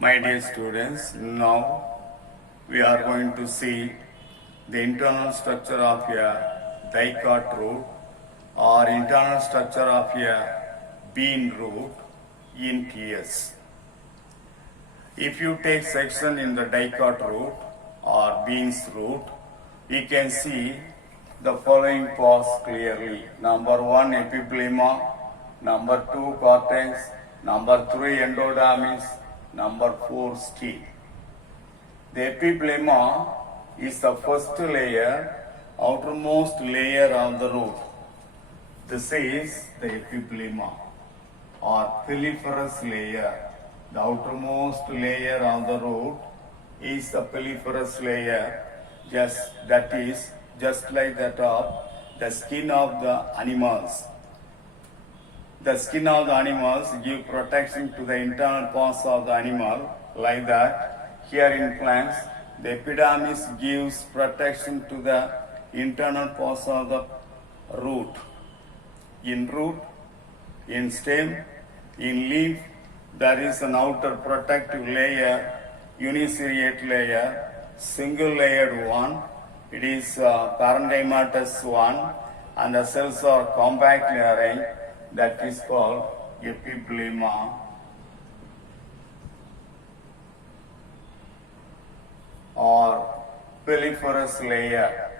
My dear students, now we are going to see the internal structure of a dicot root or internal structure of a bean root in PS. If you take section in the dicot root or beans root, we can see the following parts clearly. Number 1, epiblema. Number 2, cortex. Number 3, endodermis. Number 4, stele. The epiblema is the first layer, outermost layer of the root. This is the epiblema or piliferous layer. The outermost layer of the root is the piliferous layer, just like that of the skin of the animals. The skin of the animals give protection to the internal parts of the animal, like that. Here in plants, the epidermis gives protection to the internal parts of the root. In root, in stem, in leaf, there is an outer protective layer, uniceriate layer, single layered one. It is parenchymatous one, and the cells are compactly arranged. That is called epiblema. Or piliferous layer.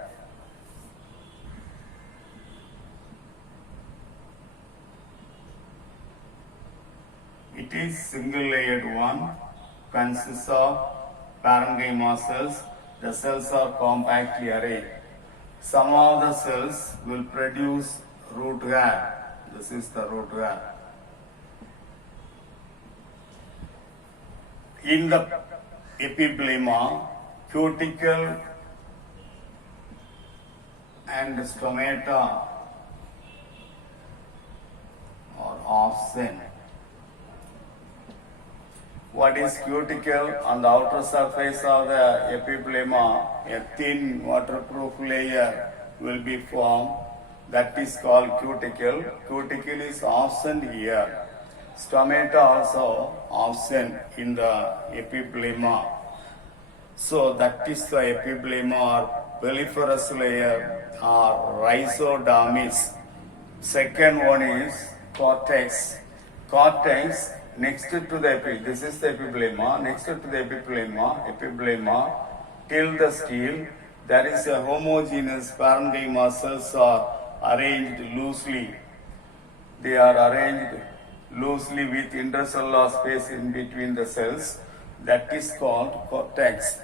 It is single layered one, consists of parenchyma cells. The cells are compactly arranged. Some of the cells will produce root hair. This is the root hair. In the epiblema, cuticle and stomata are absent. What is cuticle? On the outer surface of the epiblema, a thin waterproof layer will be formed. That is called cuticle. Cuticle is absent here. Stomata also absent in the epiblema. So that is the epiblema or piliferous layer or rhizodermis. Second one is cortex. Cortex next to the this is the epiblema. Next to the epiblema till the stele, there is a homogeneous parenchyma cells are arranged loosely. They are arranged loosely with intercellular space in between the cells. That is called cortex.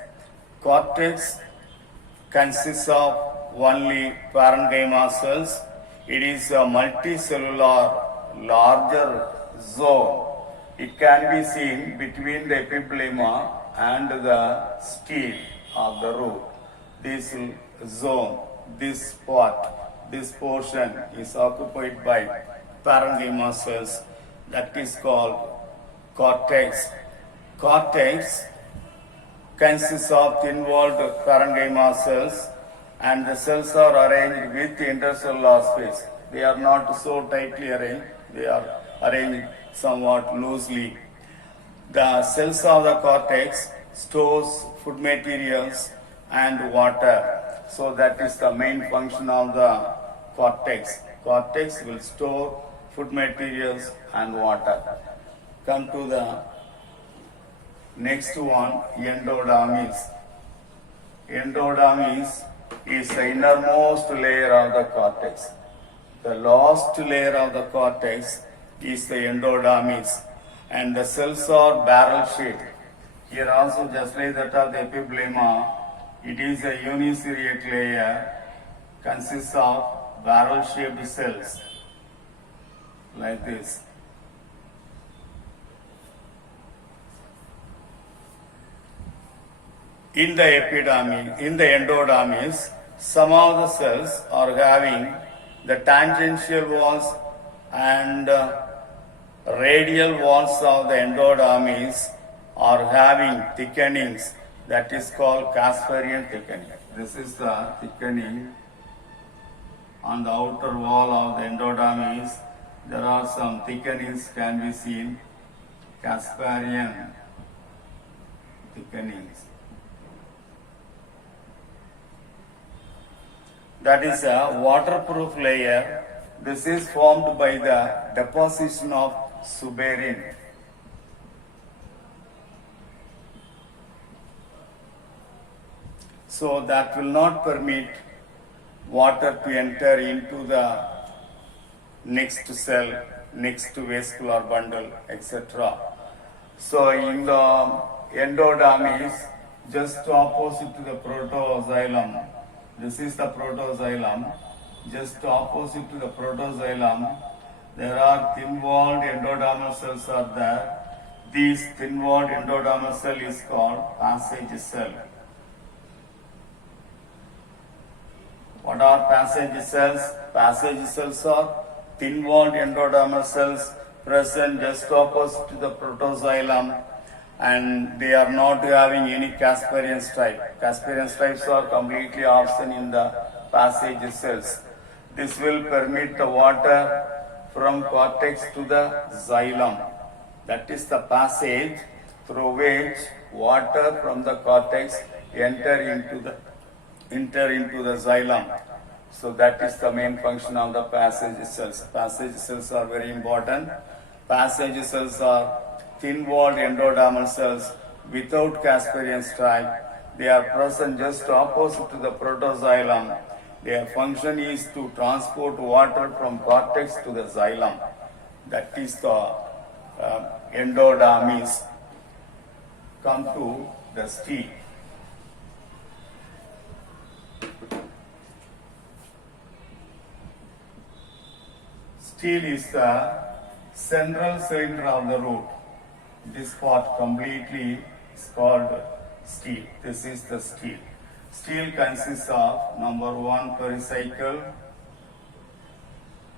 Cortex consists of only parenchyma cells. It is a multicellular larger zone. It can be seen between the epiblema and the stele of the root. This zone, this part, this portion is occupied by parenchyma cells. That is called cortex. Cortex consists of thin-walled parenchyma cells, and the cells are arranged with intercellular space. They are not so tightly arranged. They are arranged somewhat loosely. The cells of the cortex stores food materials and water. So that is the main function of the cortex. Cortex will store food materials and water. Come to the next one, endodermis. Endodermis is the innermost layer of the cortex. The last layer of the cortex is the endodermis, and the cells are barrel shaped. Here also, just like that of the epiblema, it is a uniceriate layer, consists of barrel shaped cells like this. In the endodermis, some of the cells are having the tangential walls and radial walls of the endodermis are having thickenings. That is called Casparian thickening. This is the thickening on the outer wall of the endodermis. There are some thickenings can be seen. Casparian thickenings. That is a waterproof layer. This is formed by the deposition of suberin. So that will not permit water to enter into the next cell, next vascular bundle, etc. So in the endodermis, just opposite to the protoxylem, this is the protoxylem, just opposite to the protoxylem, there are thin-walled endodermal cells are there. These thin-walled endodermal cell is called passage cell. What are passage cells? Passage cells are thin-walled endodermal cells present just opposite to the protoxylem, and they are not having any Casparian stripe. Casparian stripes are completely absent in the passage cells. This will permit the water from cortex to the xylem. That is the passage through which water from the cortex enter into the xylem. So that is the main function of the passage cells. Passage cells are very important. Passage cells are thin-walled endodermal cells without Casparian stripe. They are present just opposite to the protoxylem. Their function is to transport water from cortex to the xylem. That is the endodermis. Come to the stele. Stele is the central center of the root. This part completely is called stele. This is the stele. Stele consists of number 1 pericycle,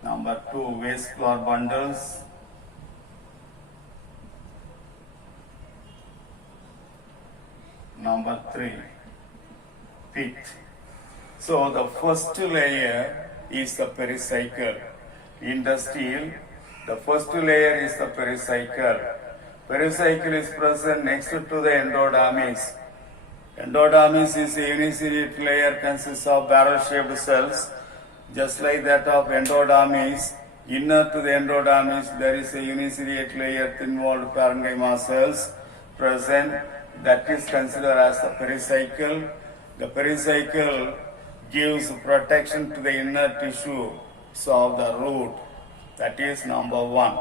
number 2 vascular bundles, number 3 pith. So the first layer is the pericycle. In the stele, the first layer is the pericycle. Pericycle is present next to the endodermis. Endodermis is a uniciliate layer, consists of barrel-shaped cells. Just like that of endodermis, inner to the endodermis, there is a uniciliate layer, thin-walled parenchyma cells present. That is considered as the pericycle. The pericycle gives protection to the inner tissue of the root. That is number 1.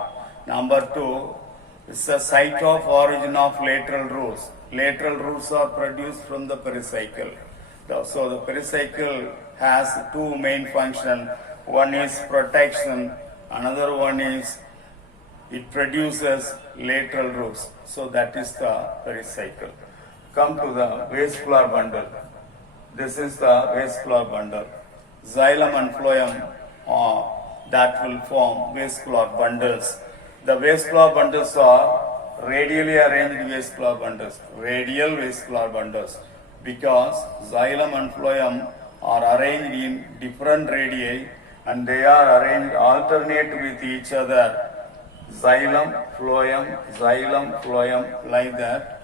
Number 2 is the site of origin of lateral roots. Lateral roots are produced from the pericycle. So the pericycle has 2 main functions. One is protection, another one is it produces lateral roots. So that is the pericycle. Come to the vascular bundle. This is the vascular bundle. Xylem and phloem that will form vascular bundles. The vascular bundles are radially arranged vascular bundles. Radial vascular bundles. Because xylem and phloem are arranged in different radii and they are arranged alternate with each other. Xylem, phloem, like that.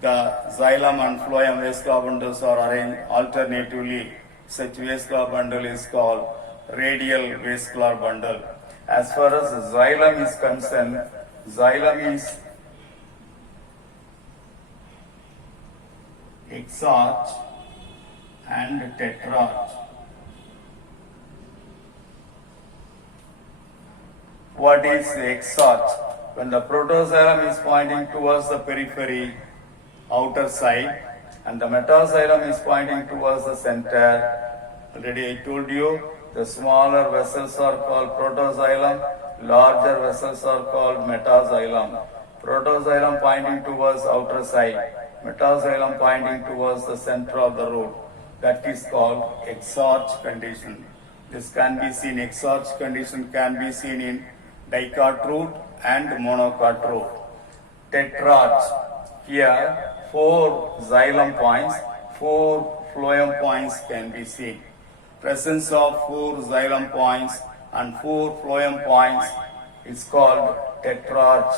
The xylem and phloem vascular bundles are arranged alternatively. Such vascular bundle is called radial vascular bundle. As far as xylem is concerned, xylem is exarch and tetrarch. What is exarch? When the protoxylem is pointing towards the periphery, outer side, and the metaxylem is pointing towards the center. Already I told you, the smaller vessels are called protoxylem, larger vessels are called metaxylem. Protoxylem pointing towards outer side, metaxylem pointing towards the center of the root. That is called exarch condition. This can be seen, exarch condition can be seen in dicot root and monocot root. Tetrarch, here 4 xylem points, 4 phloem points can be seen. Presence of 4 xylem points and 4 phloem points is called tetrarch.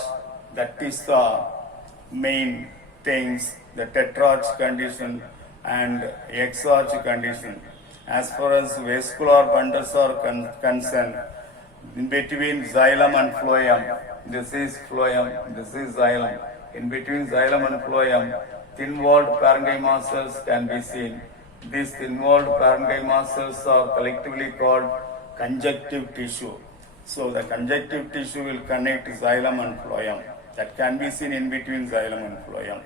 That is the main things, the tetrarch condition and exarch condition. As far as vascular bundles are concerned, in between xylem and phloem, this is phloem, this is xylem. In between xylem and phloem, thin-walled parenchyma cells can be seen. These thin-walled parenchyma cells are collectively called conjunctive tissue. So the conjunctive tissue will connect xylem and phloem. That can be seen in between xylem and phloem.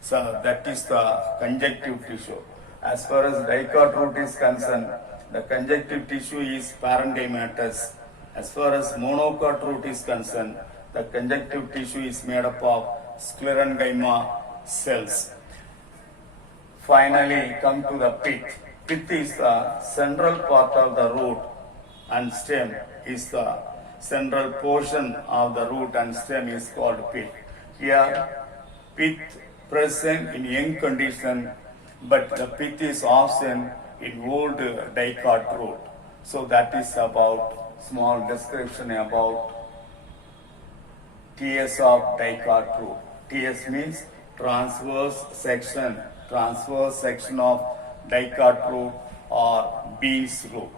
So that is the conjunctive tissue. As far as dicot root is concerned, the conjunctive tissue is parenchymatous. As far as monocot root is concerned, the conjunctive tissue is made up of sclerenchyma cells. Finally, come to the pith. Pith is the central part of the root and stem is the central portion of the root and stem is called pith. Here, pith present in young condition, but the pith is often in old dicot root. So that is about small description about TS of dicot root. TS means transverse section of dicot root or beans root.